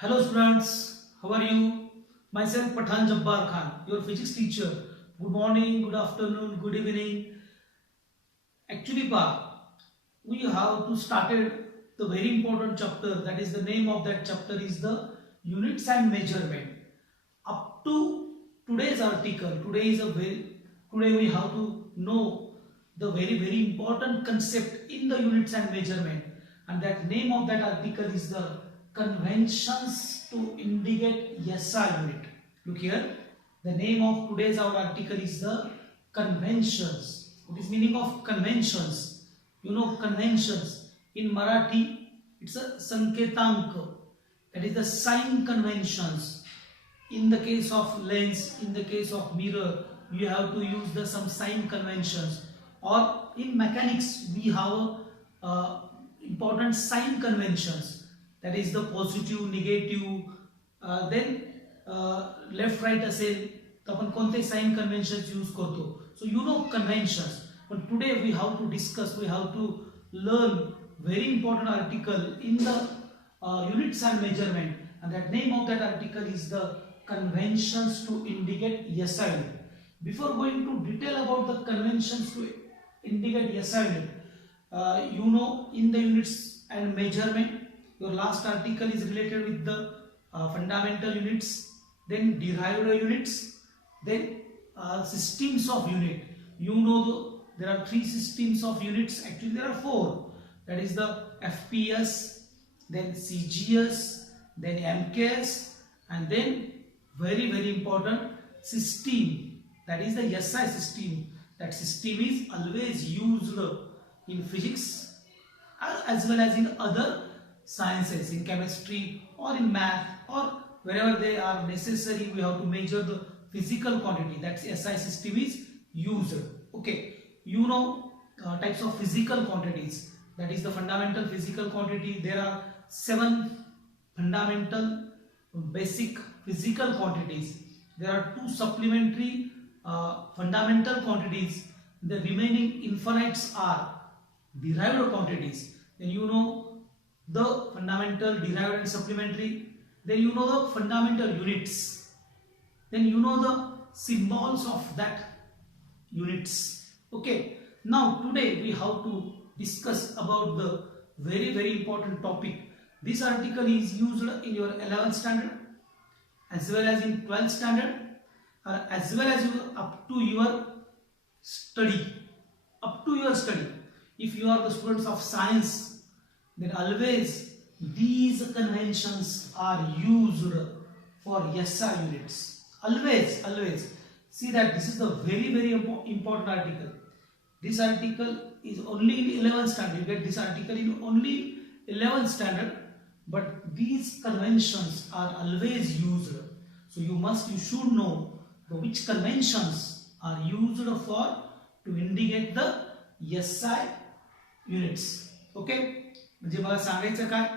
Hello students, how are you? Myself Pathan Jabbar Khan, your physics teacher. Good morning, good afternoon, good evening. Actually, we have to started the very important chapter. That is the name of that chapter is the units and measurement. Up to today's article, today we have to know the very important concept in the units and measurement, and that name of that article is the conventions to indicate SI unit. Look here, the name of today's our article is the conventions. What is meaning of conventions? You know conventions in Marathi it's a sanketank, that is the sign conventions. In the case of lens, in the case of mirror, you have to use the some sign conventions, or in mechanics we have important sign conventions, that is the positive, negative, then left right असेल तर आपण कोणते sign conventions use करतो. So you know conventions. पण today we have to discuss, we have to learn very important article in the units and measurement, and that name of that article is the conventions to indicate SI unit. Before going to detail about the conventions to indicate SI unit, you know in the units and measurement your last article is related with the fundamental units, then derived units, then systems of unit. You know there are three systems of units, actually there are four. That is the FPS, then CGS, then MKS, and then very important system, that is the SI system. That system is always used in physics as well as in other sciences, in chemistry or in math, or wherever they are necessary we have to measure the physical quantity. That SI system is used. Okay, you know types of physical quantities. That is the fundamental physical quantity. There are 7 fundamental basic physical quantities. There are 2 supplementary fundamental quantities. The remaining infinites are derived quantities. Then you know the fundamental, derived and supplementary. Then you know the fundamental units. Then you know the symbols of that units. Okay, now today we have to discuss about the very important topic. This article is used in your 11th standard as well as in 12th standard, as well as up to your study. If you are the students of science, then always these conventions are used for SI units. Always see that this is the very important article. This article is only in 11th standard. You get this article in only 11th standard, but these conventions are always used. So you should know which conventions are used for to indicate the SI units. Okay, म्हणजे मला सांगायचं काय,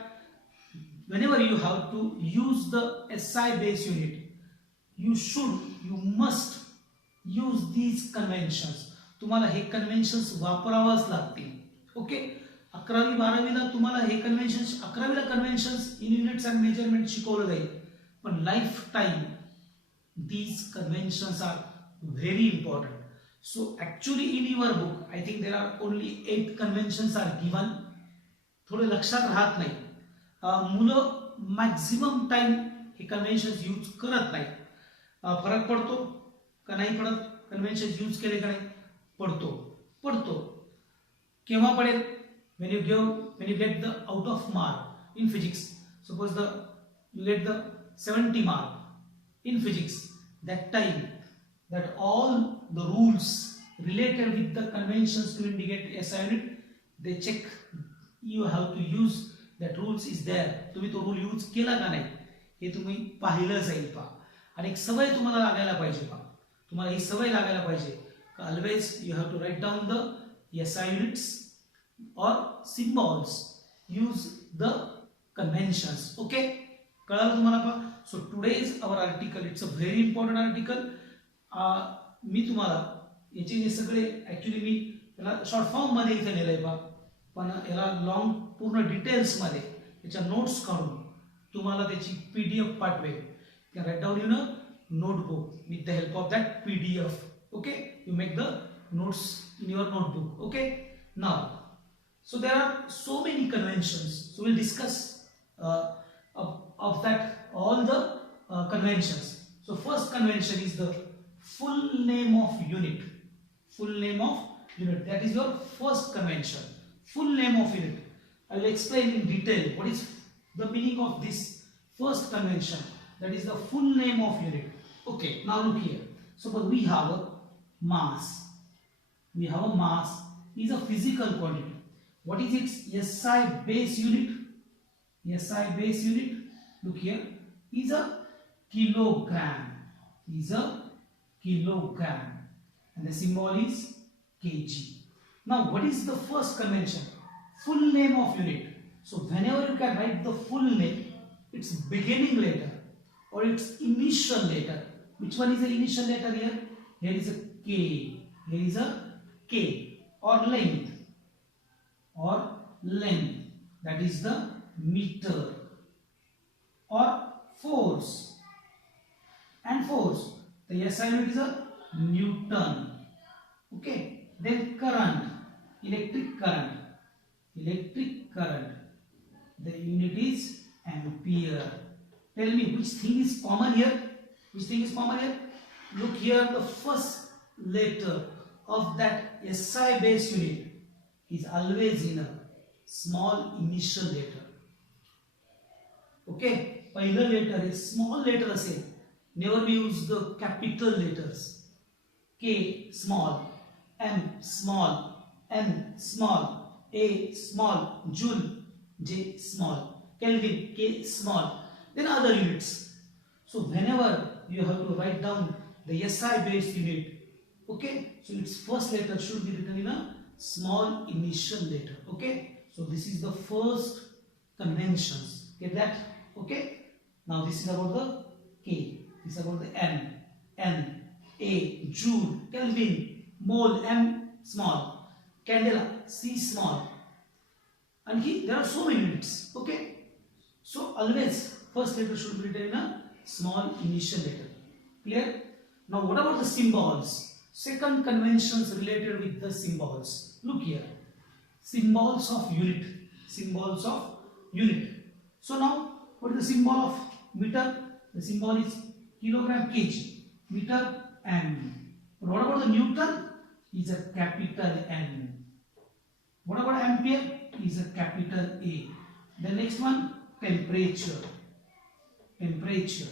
whenever you have to use the SI base unit, you must use these conventions. तुम्हाला हे conventions वापरावाच लागतील. Okay, 11वी 12वीला तुम्हाला हे कन्व्हेन्शन्स, 11वीला conventions in units and measurement शिकवलं जाईल, पण lifetime these conventions are very important. So actually in your book I think there are only 8 conventions are given. थोडे लक्षात राहत नाही, मुलं मॅक्झिमम टाइम हे कन्व्हेन्शन्स यूज करत नाही. फरक पडतो का नाही पडत? कन्व्हेन्शन्स यूज केले का नाही? पडतो. केव्हा पडेल? when you get the out of mark in physics. Suppose you get the 70 mark in physics. That time that all the rules related with the conventions to indicate SI unit, they check you have to use that rules is there. तुम्ही तो rule use केला का नाही हे तुम्ही पाहिलं जाईल पहा. आणि एक सवय तुम्हाला लागायला पाहिजे पहा. तुम्हाला ही सवय लागायला पाहिजे. Always you have to write down the SI units or symbols. Use the conventions. Okay, कळालं तुम्हाला पहा. So today's our article, it's a very important article. मी तुम्हाला याचे जे सगळे ऍक्च्युली मी याला शॉर्ट फॉर्म मध्ये इथे नेलंय पहा, पण याला लॉंग पूर्ण डिटेल्स मध्ये याच्या नोट्स काढून तुम्हाला त्याची PDF पाठवेल. You can write down in a notebook with the help of that PDF. Okay, you make the notes in your notebook. Okay, now so there are so many conventions, so we'll discuss of that all the conventions. So first convention is the full name of unit. Full name of unit, that is your first convention. Full name of unit. I will explain in detail what is the meaning of this first convention, that is the full name of unit. Okay, now look here. Suppose we have a mass. We have a mass is a physical quantity. What is its SI base unit? SI base unit, look here, is a kilogram. Is a kilogram. And the symbol is kg. Now what is the first convention? Full name of unit. So whenever you can write the full name, its beginning letter or its initial letter. Which one is the initial letter here? Here is a K. Here is a K. Or length. Or length. That is the meter. Or force. And force. The SI unit is a Newton. Okay. Then current. Electric current. Electric current. The unit is ampere. Tell me which thing is common here? Which thing is common here? Look here, the first letter of that SI base unit is always in a small initial letter. Okay, पहिला letter is small letter असेल. Never we use the capital letters. K small, M small, N small, A small, Joule J small, Kelvin K small, then other units. So whenever you have to write down the SI base unit, okay, so its first letter should be written in a small initial letter. Okay, so this is the first conventions. Get that? Okay, now this is about the K, this is about the N, A, Joule, Kelvin, mole, M small, candela, C small, and here there are so many units. Okay, so always first letter should be written in a small initial letter. Clear? Now what about the symbols? Second conventions related with the symbols. Look here. Symbols of unit. Symbols of unit. So now what is the symbol of meter? The symbol is kilogram kg. Meter M. But what about the Newton? Is a capital N. What about ampere? Is a capital A. The next one, temperature. Temperature.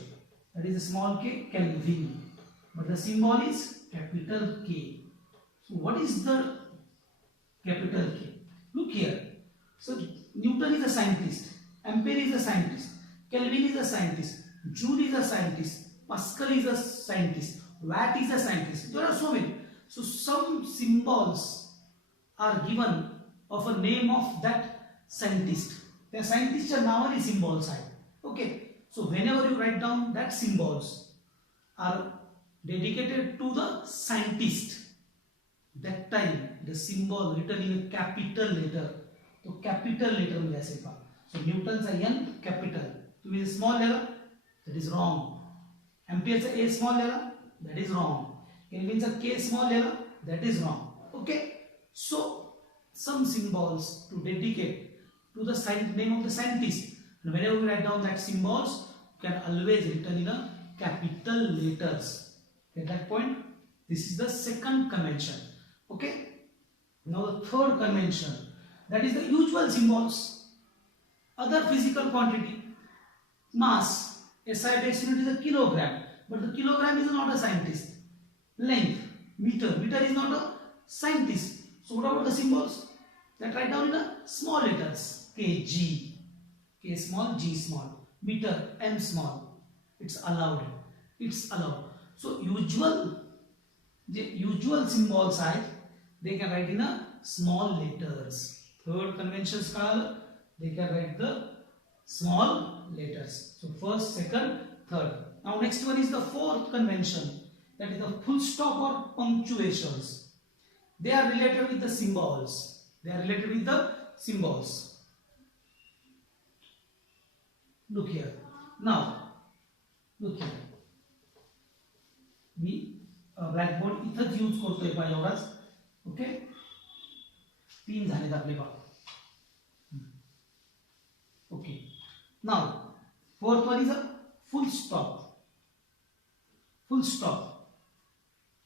That is a small k, Kelvin. But the symbol is capital K. So what is the capital K? Look here. So Newton is a scientist. Ampere is a scientist. Kelvin is a scientist. Joule is a scientist. Pascal is a scientist. Watt is a scientist. There are so many. So some symbols are given of a name of that scientist. The scientists are नावाने symbols आहे. Okay. So whenever you write down that symbols are dedicated to the scientist, that time the symbol written in a capital letter. So capital letter मध्ये असेल पहा. So Newton's N capital. तुम्ही small letter, that is wrong. Ampere's A small letter, that is wrong. Kelvin's K small letter, that is wrong. Okay. So some symbols to dedicate to the name of the scientist. And whenever we write down that symbols, you can always written in a capital letters. Get that point? This is the second convention. Okay. Now the third convention, that is the usual symbols. Other physical quantity, mass, SI base unit is a kilogram, but the kilogram is not a scientist. Length, meter, meter is not a scientist. So what about the symbols? That write down in a small letters, kg. K small, G small, meter, M small. It's allowed. It's allowed. So usual symbols are they can write in a small letters. Third convention scholar, they can write the small letters. So first, second, third. Now next one is the fourth convention. That is the full stop or punctuations. They are related with the symbols. They are related with the symbols. look here. Now look here. Me blackboard इथंच use करतोय पाहिजे एवढाच. Okay, 3 झालेत आपले पहा. Okay, now fourth one is a full stop. Full stop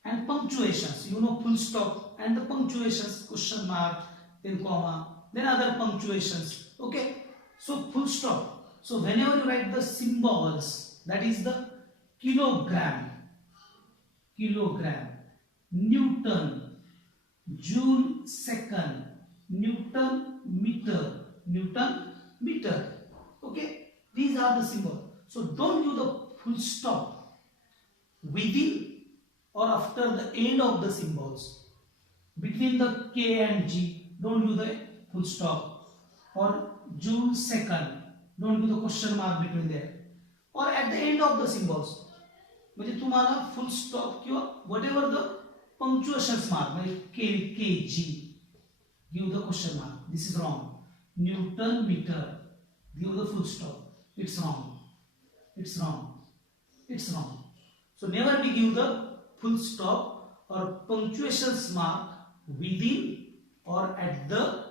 and punctuations. You know full stop and the punctuations, question mark, then comma, then other punctuations. Okay, so full stop. So whenever you write the symbols, that is the kilogram, kilogram, Newton, Joule, second, Newton, meter, Newton, meter. Okay, these are the symbols. So don't use the full stop within or after the end of the symbols. Between the K and G, don't use the full stop. Or Joule, second, don't use the question mark between there. Or at the end of the symbols. म्हणजे तुम्हाला full stop किंवा whatever the punctuations mark, म्हणजे K, G, give the question mark. This is wrong. Newton, meter, give the full stop. It's wrong. It's wrong. It's wrong. So never we give the full stop or punctuations mark within or at the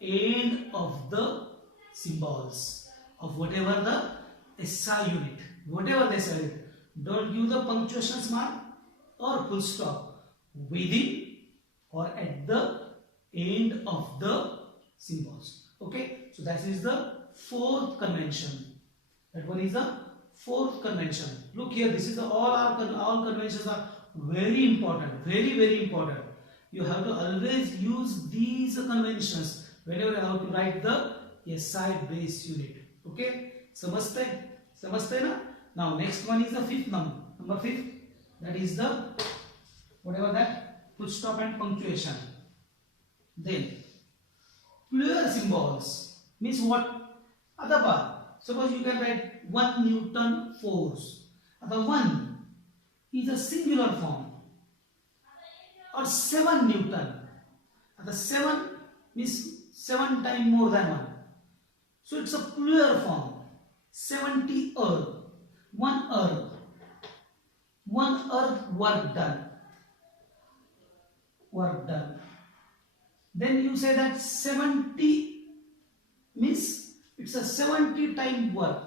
end of the symbols of whatever the SI unit. Whatever the SI unit. Don't give the punctuations mark or full stop within or at the end of the symbols. Okay, so that is the fourth convention. That one is the fourth convention. Look here, this is the all conventions are very important, very important. You have to always use these conventions whenever you have to write the SI base unit. Okay, समझते ना? Now next one is the fifth number 5. That is the whatever that full stop and punctuation. Then plural symbols means what? Other part. Suppose you can write 1 Newton force. The 1 is a singular form. Or 7 Newton. The 7 means 7 times more than 1. So it's a plural form. 70 earth. 1 earth. 1 earth work done. Work done. Then you say that 70 means it's a 70 time work.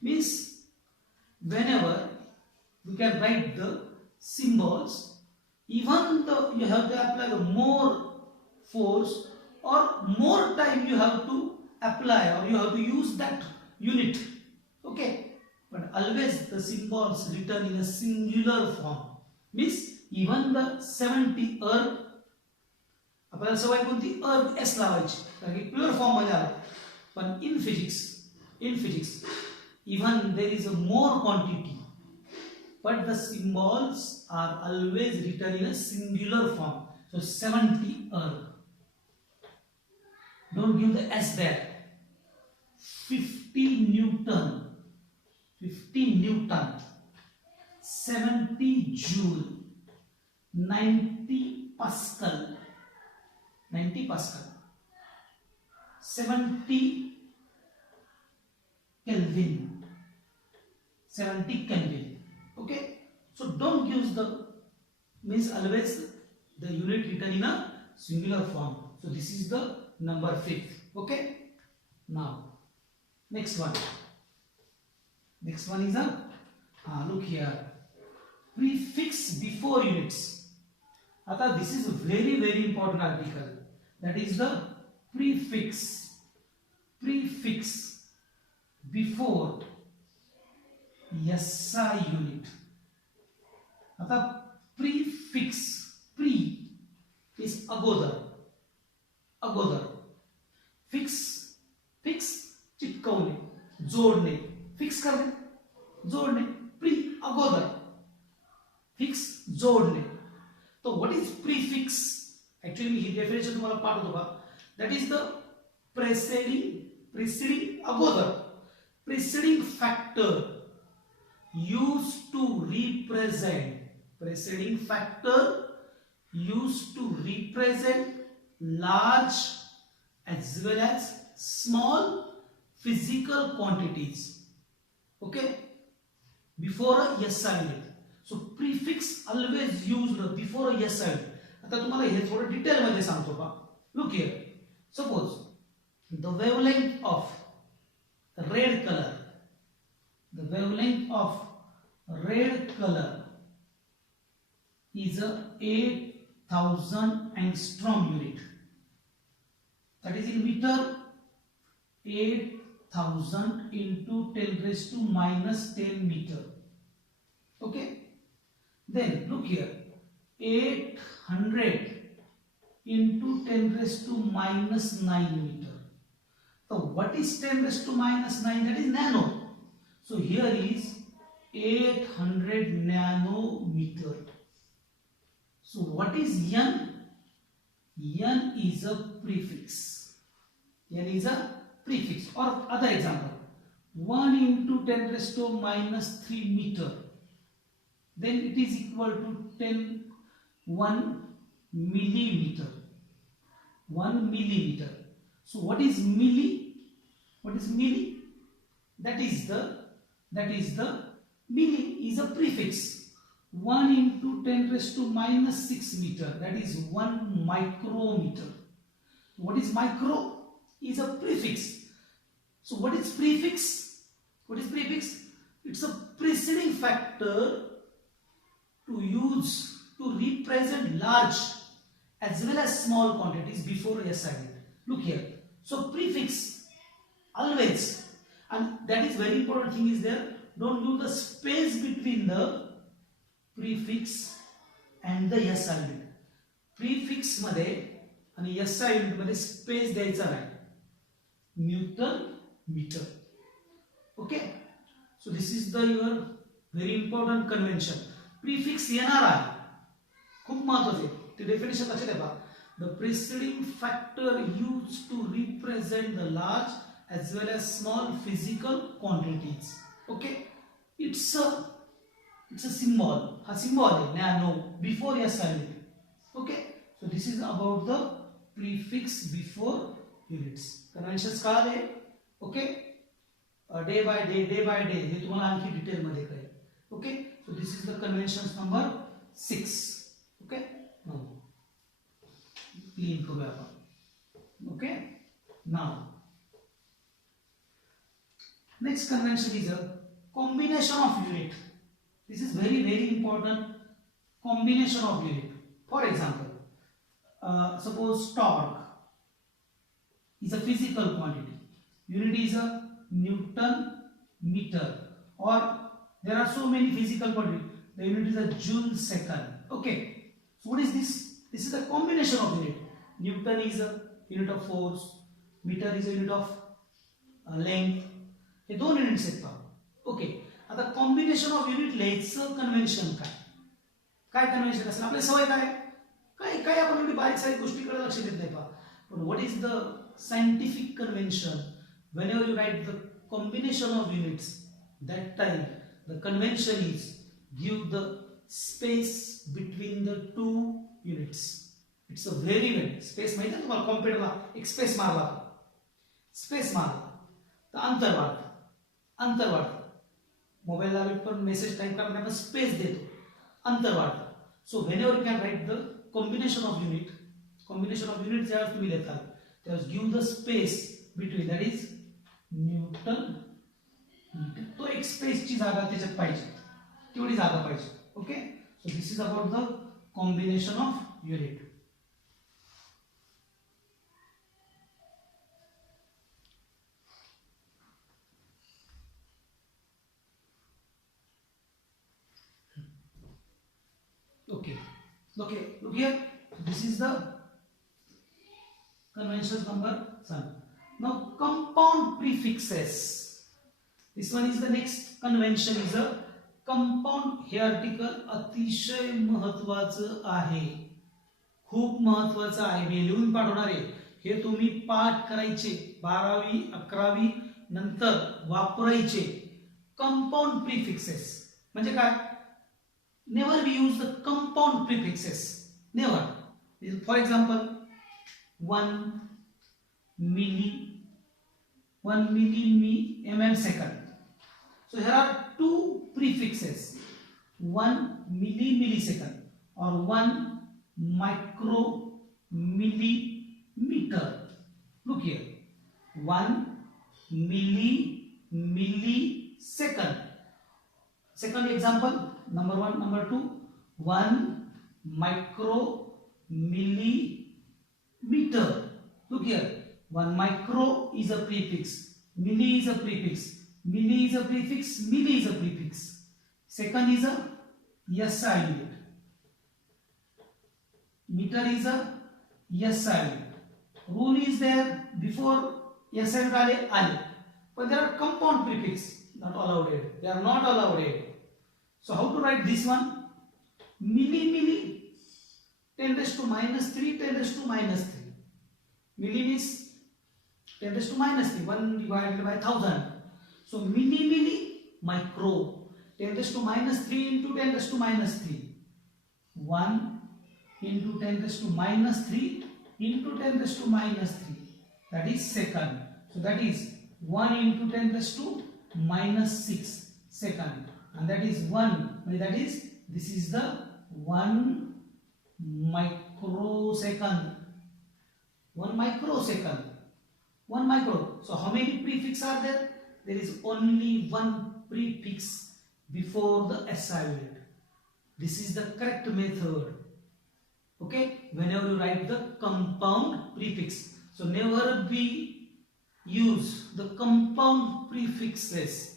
Means whenever we can write the symbols, even though you have to apply the more force or more time you have to apply or you have to use that unit. Okay, but always the symbols written in a singular form. Means even the 70 earth, आपल्याला सवय कोणती अर्थ S लावायची कारण की pure form मध्ये आला. पण in physics even there is a more quantity, but the symbols are always written in a singular form. So 70 earth, don't give the s there. 50 Newton, 70 Joule, 90 Pascal, 70 Kelvin, 70 Kelvin. Okay, so don't use the means always the unit written in a singular form. So this is the number 5. Okay, now next one is a look here, prefix before units. Ata this is a very important article. That is the prefix before SI unit. आता prefix, pre is अगोदर, fix चिटकवणे, जोडणे, fix करणे, जोडणे, pre अगोदर, fix जोडणे. So what is prefix? Actually he definition तुम्हाला पाठ होतो. That is the preceding अगोदर, preceding factor used to represent, preceding factor used to represent large as well as small physical quantities. Okay, before a SI unit. So prefix always used before a SI unit. आता तुम्हाला हे थोडं detail मध्ये सांगतो का. Look here. Suppose the wavelength of red color, the wavelength of red color is a 8,000 angstrom unit. That is in meter. 8,000 into 10 raised to minus 10 meter. Okay. Then look here. 800 into 10 raised to minus 9 meter. So what is 10 raised to minus 9? That is nano. So here is 800 nanometer. So what is N? N is a prefix. N is a prefix. Or other example, 1 into 10 raised to minus 3 meter. Then it is equal to 1 millimeter. 1 millimeter. So what is milli? What is milli? That is the milli is a prefix. 1 into 10 raised to minus 6 meter. That is 1 micrometer. What is micro? Is a prefix. So what is prefix? What is prefix? It's a preceding factor to use to represent large as well as small quantities before a SI unit. Look here. So prefix always, and that is very important thing is there. Don't use the space between the prefix and the SI unit. Prefix मध्ये आणि SI unit मध्ये space द्यायचा नाही. Newton meter. Okay. So this is the your very important convention. Prefix येणार आहे. खूप महत्त्वाचे ते डेफिनेशन लक्षात ठेवा. The preceding factor used to represent the large as well as small physical quantities. Okay, it's a symbol. A symbol है nano before SI unit. Okay, so this is about the prefix before units. Conventions कळाले? Okay, day by day हे तुम्हाला आणखी detail मध्ये कळेल. Okay, so this is the conventions number 6. Okay, now clean करूया आपण. Okay, now next convention is a combination of unit. This is very important. Combination of unit. For example, suppose torque is a physical quantity. Unit is a Newton meter, or there are so many physical quantities. The unit is a joule second. Okay. So what is this? This is the combination of unit. Newton is a unit of force. Meter is a unit of length. हे दोन units आहेत पहा. Okay, आता combination of unit लिहायचं convention काय convention असेल आपल्या सवय काय आपण एवढी बारीक सारीक गोष्टीकडे लक्ष देत नाही पहा. पण what is the scientific convention whenever you write the combination of units, that time the convention is give the space between the two units. It's a very space माहिती आहे तुम्हाला कॉम्प्युटरला एक स्पेस मारला तर अंतर वाढतं. मोबाईलला पण मेसेज टाइप करताना आपण स्पेस देतो, अंतर वाढतं. सो whenever you can write the combination of unit ज्यावेळेस तुम्ही लिहिता त्यावेळेस give the space between, that is newton meter. तो एक स्पेसची जागा त्याच्यात पाहिजे, तेवढी जागा पाहिजे. Okay, so this is about the combination of unit. Okay, look here. This is the convention number 7. Now compound prefixes. This one is the next convention is a compound. हे आर्टिकल अतिशय महत्त्वाचं आहे, खूप महत्त्वाचं आहे. मी लिहून पाठवणार आहे. हे तुम्ही पाठ करायचे 12वी 11वी नंतर वापरायचे. कंपाऊंड प्रीफिक्सेस म्हणजे काय? Never we use the compound prefixes, never. For example 1 milli mm second. So here are two prefixes, 1 millisecond or 1 micrometer. Look here, 1 millisecond. Second example, number 1, number 2, 1 micrometer. Look here, 1 micro is a prefix, milli is a prefix, milli is a prefix, milli is a prefix. Second is a SI unit. Meter is a SI unit. Rule is there, before SI unit ale, but there are compound prefix, not allowed here. They are not allowed here. So how to write this one? Milli, 10 raised to minus 3, 10 raised to minus 3. Milli means 10 raised to minus 3, 1 divided by 1000. So milli, micro, 10 raised to minus 3 into 10 raised to minus 3. 1 into 10 raised to minus 3 into 10 raised to minus 3. That is second. So that is 1 into 10 raised to minus 6 second. And that is 1. That is, this is the 1 microsecond. 1 microsecond. 1 micro. So how many prefixes are there? There is only one prefix before the SI unit. This is the correct method. Okay, whenever you write the compound prefix. So never be use the compound prefixes.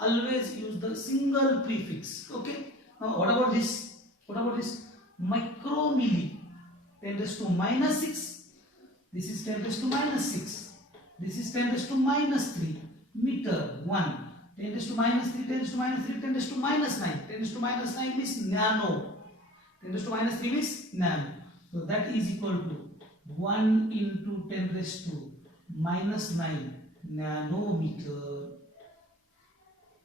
Always use the single prefix. Okay. Now what about this? What about this? Micromilli. 10 raised to minus 6. This is 10 raised to minus 6. This is 10 raised to minus 3. Meter 1. 10 raised to minus 3, 10 raised to minus 3, 10 raised to minus 9. 10 raised to minus 9 means nano. 10 raised to minus 3 means nano. So that is equal to 1 into 10 raised to minus 9 nanometer.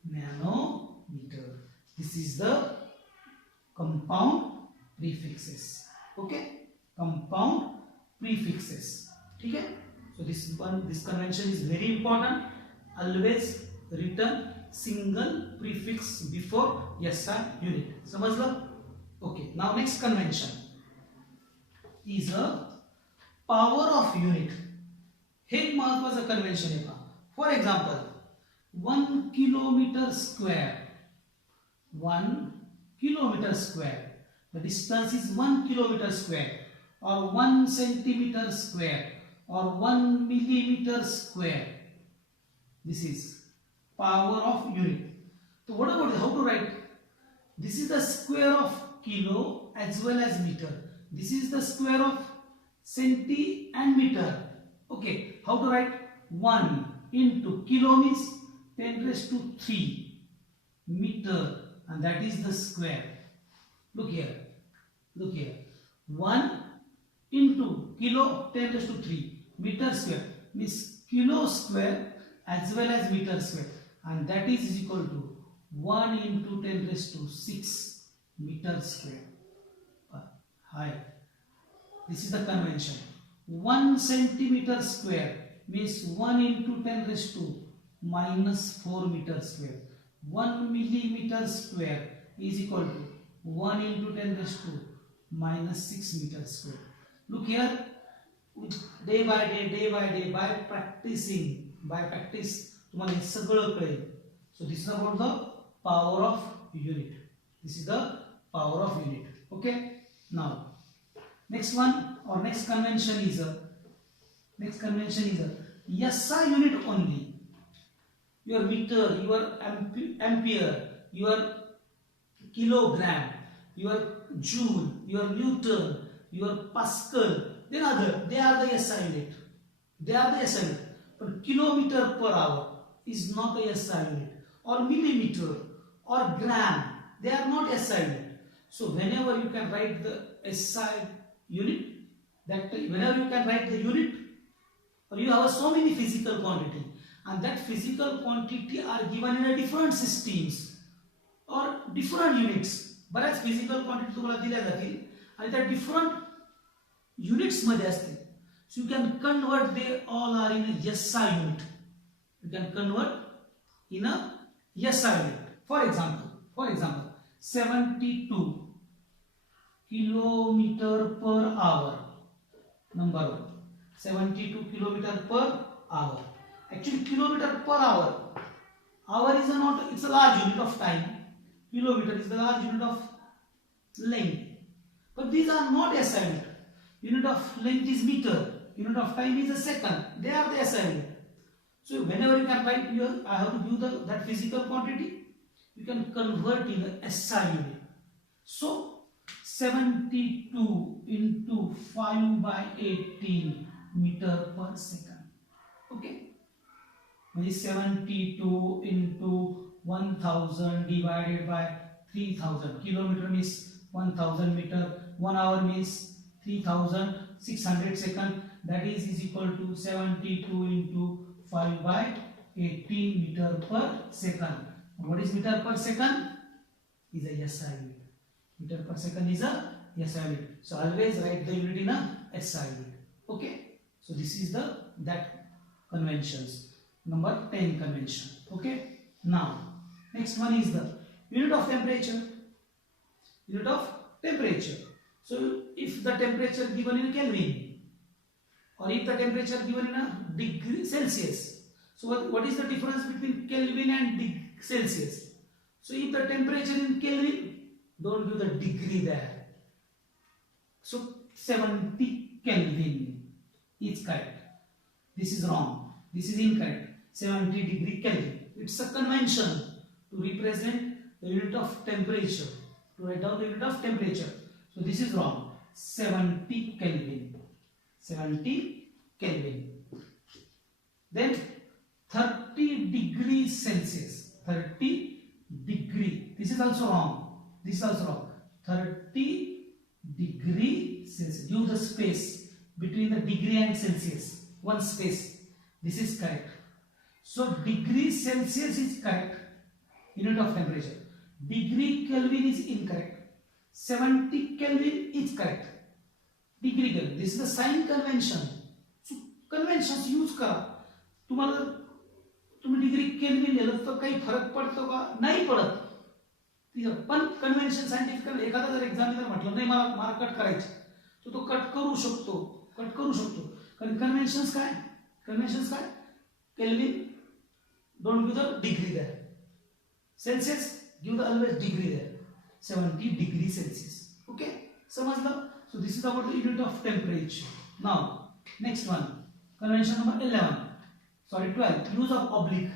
Nanometer. This is the compound prefixes. Okay, compound prefixes. Okay. So this convention is very important. Always written single prefix before SI unit. समझलो? Okay. Now next convention is a power of unit. हे एक महत्वाचं convention आहे. For example, 1 kilometer square. 1 kilometer square. The distance is 1 kilometer square, or 1 centimeter square, or 1 millimeter square. This is power of unit. So what about how to write? This is the square of kilo as well as meter. This is the square of centi and meter. Okay, how to write? 1 into kilo means 10 raised to 3 meter, and that is the square. Look here. Look here. 1 into kilo 10 raised to 3 meter square means kilo square as well as meter square, and that is equal to 1 into 10 raised to 6 meter square. Hi. This is the convention. 1 centimeter square means 1 into 10 raised to minus 4 meter square. 1 millimeter square is equal to 1 into 10 raised to minus 6 meter square. Look here, day by day, by practicing, by practice, तुम्हाला हे सगळं कळेल. So this is about the power of unit. This is the power of unit. Okay. Now, next one or next convention is a SI unit only. Your meter, your ampere, your kilogram, your joule, your newton, your pascal, they are the SI unit. They are the SI unit. But kilometer per hour is not a SI unit, or millimeter or gram, they are not SI unit. So whenever you can write the SI unit, whenever you can write the unit, or you have so many physical quantity, and that physical quantity are given in a different systems or different units. बऱ्याच physical quantity तुम्हाला दिल्या जातील आणि त्या different units मध्ये असतील. So you can convert, they all are in a SI unit. You can convert in a SI unit. For example, 72 kilometer per hour. Number 1, 72 kilometer per hour. Actually, kilometer per hour. Hour is it's a large unit of time. Kilometer is the large unit of length. But these are not SI unit. Unit of length is meter. Unit of time is a second. They are the SI unit. So whenever you can write here, I have to give that physical quantity. You can convert in the SI unit. So 72 into 5 by 18 meter per second. Okay. 72 into 1000 divided by 3000. Kilometer means 1000 meter. 1 hour means 3600 seconds. That is equal to 72 into 5 by 18 meter per second. What is meter per second? Is a SI unit. Meter per second is a SI unit. So always write the unit in a SI unit. Okay. So this is that conventions. Number 10 convention. Okay. Now next one is the unit of temperature. Unit of temperature. So if the temperature given in Kelvin, or if the temperature given in a degree Celsius. So what is the difference between Kelvin and Celsius? So if the temperature in Kelvin, don't give the degree there. So 70 Kelvin is correct. This is wrong. This is incorrect. 70 degree Kelvin. It's a convention to represent the unit of temperature. To write down the unit of temperature. So this is wrong. 70 Kelvin. 70 Kelvin. Then 30 degrees Celsius. 30 degree. This is also wrong. This is also wrong. 30 degree Celsius. Give the space between the degree and Celsius. One space. This is correct. So degree Celsius is correct. Unit of temperature. Degree Kelvin is incorrect. 70 Kelvin is correct. Degree Kelvin. This is the sign convention. So conventions use करा. तुम्ही degree kelvin लिहिलं तर काही फरक पडतो का? नाही पडत. पण कन्व्हेन्शन सायंटिफिक एखादा जर एक्झामिनर म्हटलं नाही मला कट करायचं तर तो कट करू शकतो. कारण कन्व्हेन्शन्स काय? Kelvin, don't give the degree there. Celsius, give the always degree there. 70 degrees Celsius. Okay? समजलं? So this is about the unit of temperature. Now, next one. Convention number 12. Use of oblique.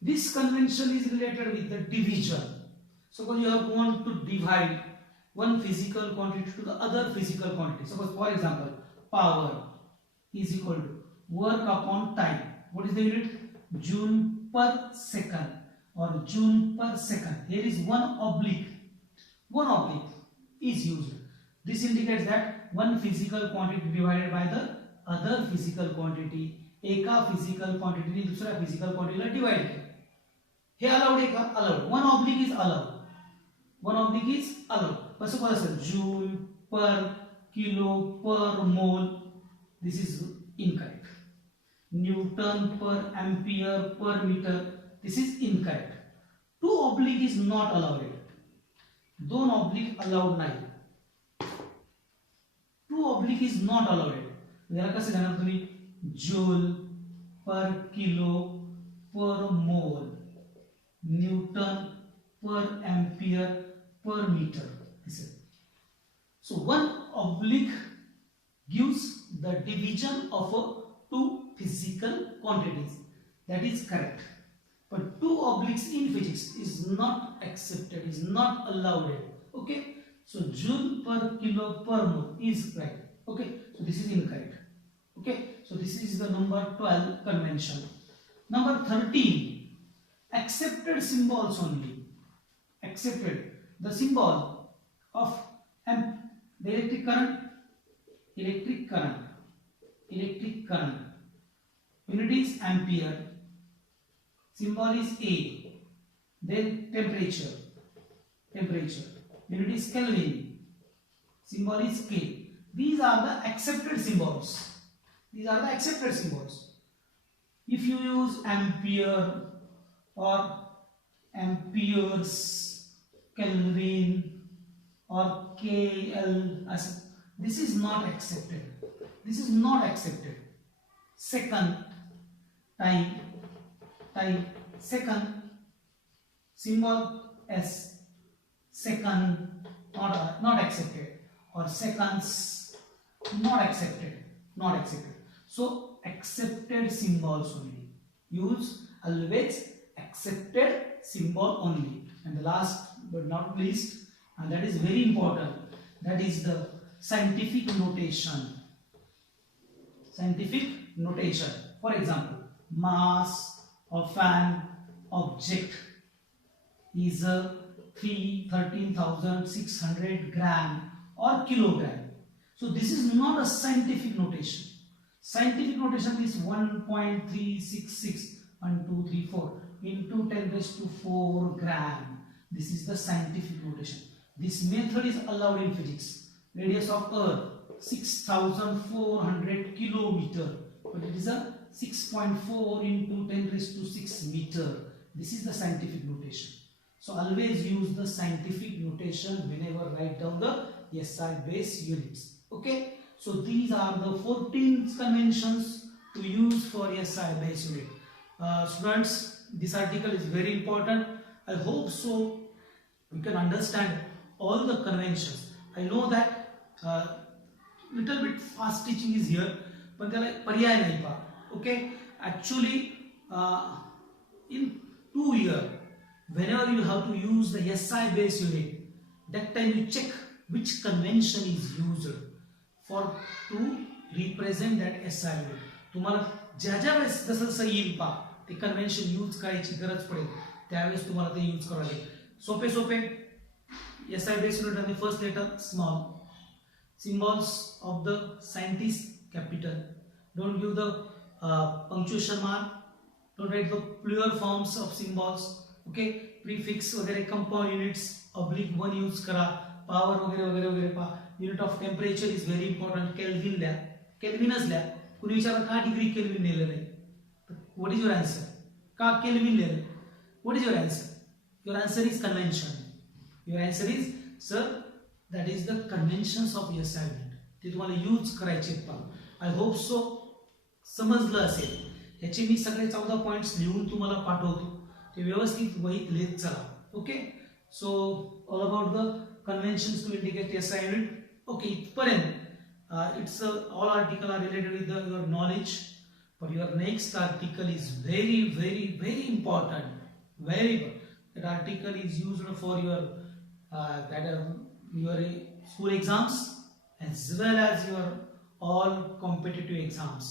This convention is related with the division. Suppose you want to divide one physical quantity to the other physical quantity. Suppose, for example, power is equal to work upon time. What is the unit? Joule per second or joule per second. Here is one oblique is used. This indicates that one physical quantity divided by the other physical quantity. एका physical quantity ने दूसरा physical quantity ला divide किया. हे allowed आहे का? Allowed. One oblique is allowed. कसं करायचं? Joule per kilo per mole. This is incorrect. Newton per ampere per meter. This is incorrect. 2 oblique is not allowed. 2 oblique allowed नाही. 2 oblique is not allowed. याला कसं घेणार तुम्ही? Joule per kilo per mole. Newton per ampere per meter. This is. So 1 oblique gives the division of 2 physical quantities. That is correct. But 2 obliques in physics is not accepted, is not allowed. Okay. So joule per kilo per mole is right. Okay. So this is incorrect. Okay. So this is the number 12 convention. Number 13. Accepted symbols only. Accepted. The symbol of the electric current. Unit is ampere. Symbol is A. Then temperature. Unit is Kelvin. Symbol is K. These are the accepted symbols. If you use ampere or amperes, Kelvin or KL, this is not accepted. This is not accepted. Second, time, second, symbol S, second, not accepted, or seconds, not accepted. So accepted symbols only. Use always accepted symbol only. And the last but not least, and that is very important, that is the scientific notation. Scientific notation. For example, mass of an object is 13,600 gram or kilogram. So this is not a scientific notation. Scientific notation is 1.366 into 10 raised to 4 gram. This is the scientific notation. This method is allowed in physics. Radius of Earth 6,400 kilometer, but it is a 6.4 into 10 raised to 6 meter. This is the scientific notation. So always use the scientific notation whenever write down the SI base units. Okay. So these are the 14 conventions to use for SI base unit. Students, this article is very important. I hope so we can understand all the conventions. I know that little bit fast teaching is here, but there are paryay nahi pa. Okay, actually in 2 years, whenever you have to use the SI base unit, that time you check which convention is used for to represent that SI unit. तुम्हाला ज्या वेळेस जसं येईल पा ते convention use करायची गरज पडेल त्यावेळेस तुम्हाला ते यूज करावे लागेल. सोपे SI base unit and the first letter small, symbols of the scientist capital. Don't give the punctuation mark, don't write the plural forms of symbols. Okay, prefix वगैरे compound units oblique 1 use करा, power वगैरे पा. Unit of temperature is very important. Kelvin लिहा, Kelvinच लिहा. कुणी विचारलं का degree kelvin लिहिलं नाही, what is your answer? का केल्विन लिहिलं? What is your answer? Your answer is convention. Your answer is, sir, that is the conventions of your assignment. ते तुम्हाला यूज करायचे पा. I hope so समजलं असेल. याचे मी सगळे 14 पॉइंट्स लिहून तुम्हाला पाठवतो. ते व्यवस्थित वहीत लिहित चला. Okay. So all about the conventions to indicate SI unit. Okay, इथपर्यंत it's all article are related with your knowledge, but your next article is very important. That article is used for your your school exams as well as your all competitive exams.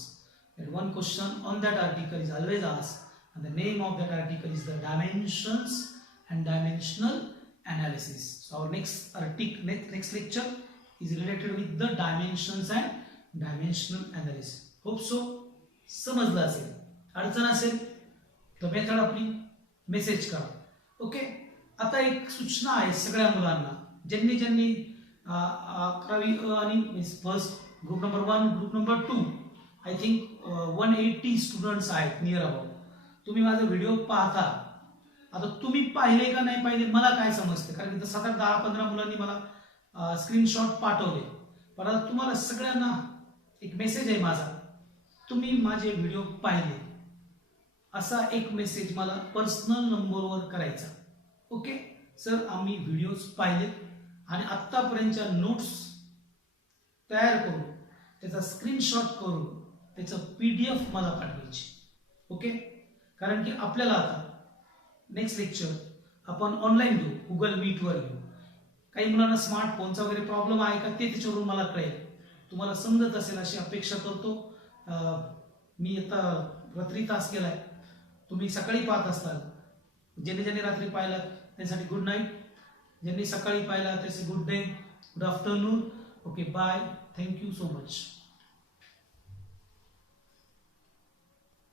And one question on that article is always asked, and the name of that article is the dimensions and dimensional analysis. So our next lecture is related with the dimensions and dimensional analysis. Hope so समजलं असेल. अडचण असेल तर method आपली message करा. Okay. आता एक सूचना आहे सगळ्या मुलांना, ज्यांनी 11वी आणि first group number 1 group number 2 I think 180 students आहेत नियर अबाउट. तुम्ही माझा व्हिडिओ पाहता. आता तुम्ही पाहिले का नाही पाहिले मला काय समजते, कारण इथं 7, 10, 15 मुलांनी मला स्क्रीनशॉट पाठवले. पण आता तुम्हाला सगळ्यांना एक मेसेज आहे माझा, तुम्ही माझे व्हिडिओ पाहिले असा एक मेसेज मला पर्सनल नंबरवर करायचा. ओके सर, आम्ही व्हिडिओज पाहिले आणि आत्तापर्यंतच्या नोट्स तयार करून त्याचा स्क्रीनशॉट करून त्याचं PDF मला पाठवायची. ओके. कारण की आपल्याला आता नेक्स्ट लेक्चर आपण ऑनलाईन घेऊ, गुगल मीटवर घेऊ. काही मुलांना स्मार्टफोनचा वगैरे प्रॉब्लेम आहे का ते त्याच्यावरून मला कळेल. तुम्हाला समजत असेल अशी अपेक्षा करतो. मी आता रात्री तास केलाय, तुम्ही सकाळी पाहत असताल. ज्यांनी रात्री पाहिला त्यांच्यासाठी गुड नाईट, ज्यांनी सकाळी पाहिला त्याचे good day, good afternoon. Okay, bye, thank you so much.